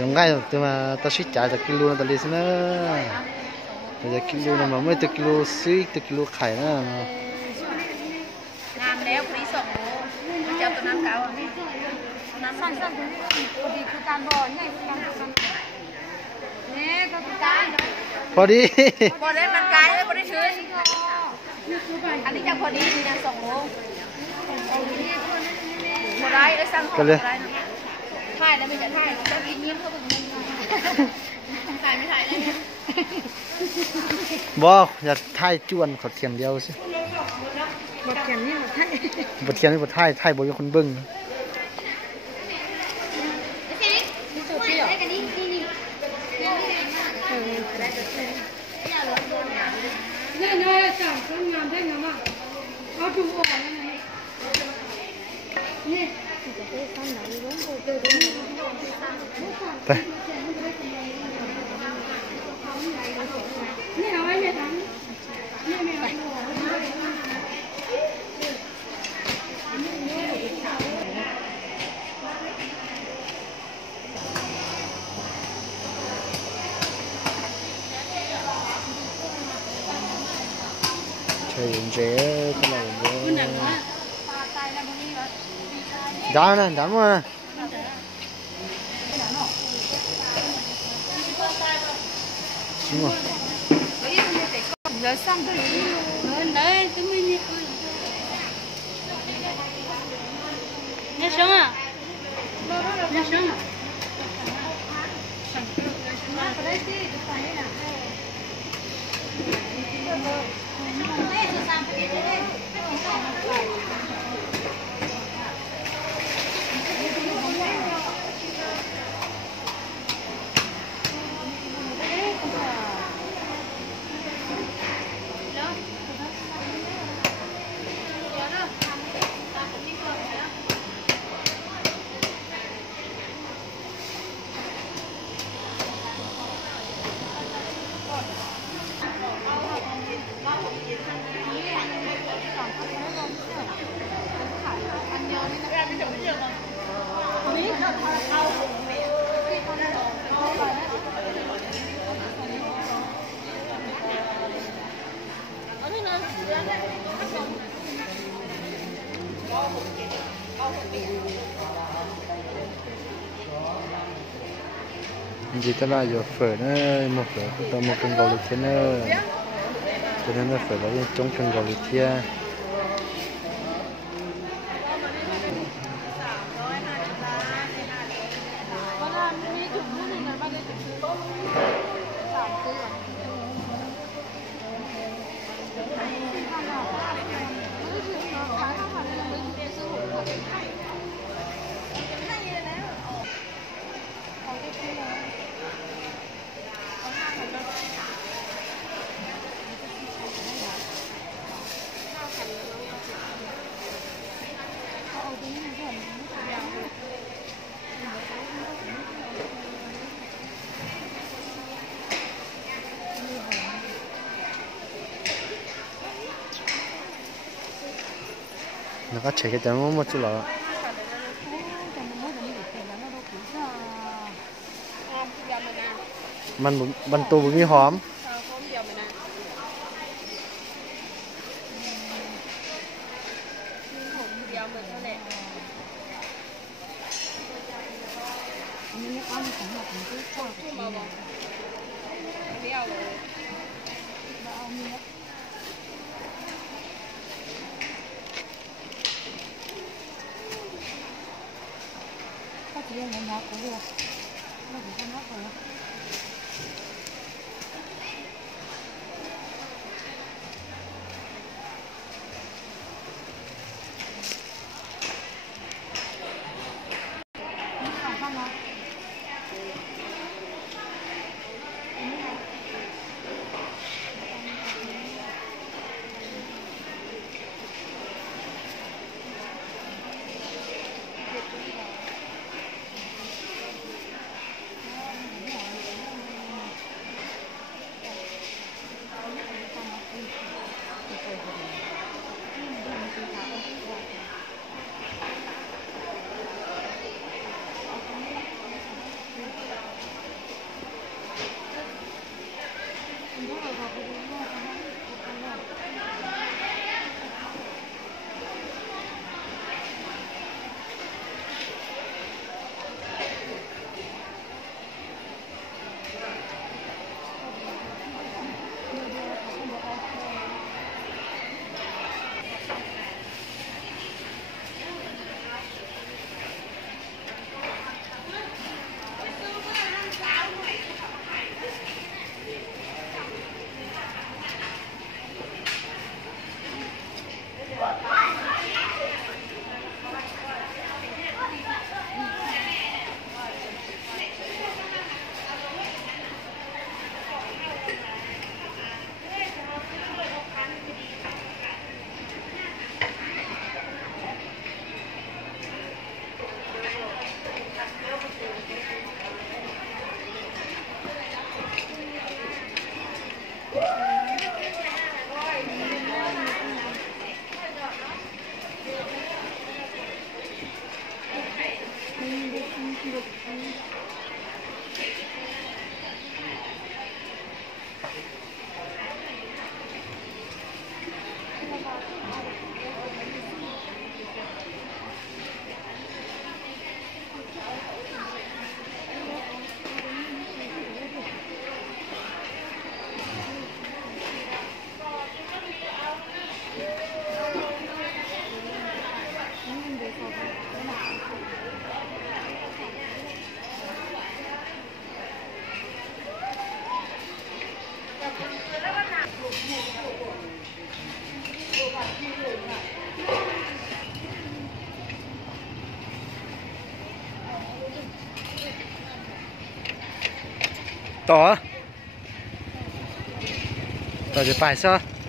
giống ngay rồi mà ta suy trả được kilo ta lấy xin nữa bây giờ kilo này mà mới từ kilo suy từ kilo khải nữa làm đeo quý sổng nó chào tụi năm cáo năm sang sang thì cứ can bò nhảy nè có cáiพอดี bò đấyมันcái đấy bò đấyชื้นอันนี้จะพอดีนะสองโลบอได้เอ้ยสั่งของบอได้นะถ่ายแล้วไม่จะถ่ายจะกินยิ้มเขาเป็นยังไงถ่ายไม่ถ่ายเลยเนี่ย บอกอย่าถ่ายจวนขอเทียมเดียวสิ บทเขียนนี่บทถ่าย บทเทียมนี่บทถ่ายบทเป็นคนเบิ้ง เนี่ยจับต้นงามได้งามอ่ะเอาดูอ่อนนะนี่ไป นี่เอาไว้เนี่ยทำนี่ไม่เอาใช่เจ๊ตลอดเลยดาวนะดาวมาชิมอ่ะ Rồi xong rồi đấy chúng mình nghe xuống à nghe xuống à chỉ ta là giờ phở nữa một phở tao một cân gạo lít thế nữa cho nên là phở là trong cân gạo lít kia nó có chạy cái chấm một chút làมันตัวมีหอม ต่อจะไปซะ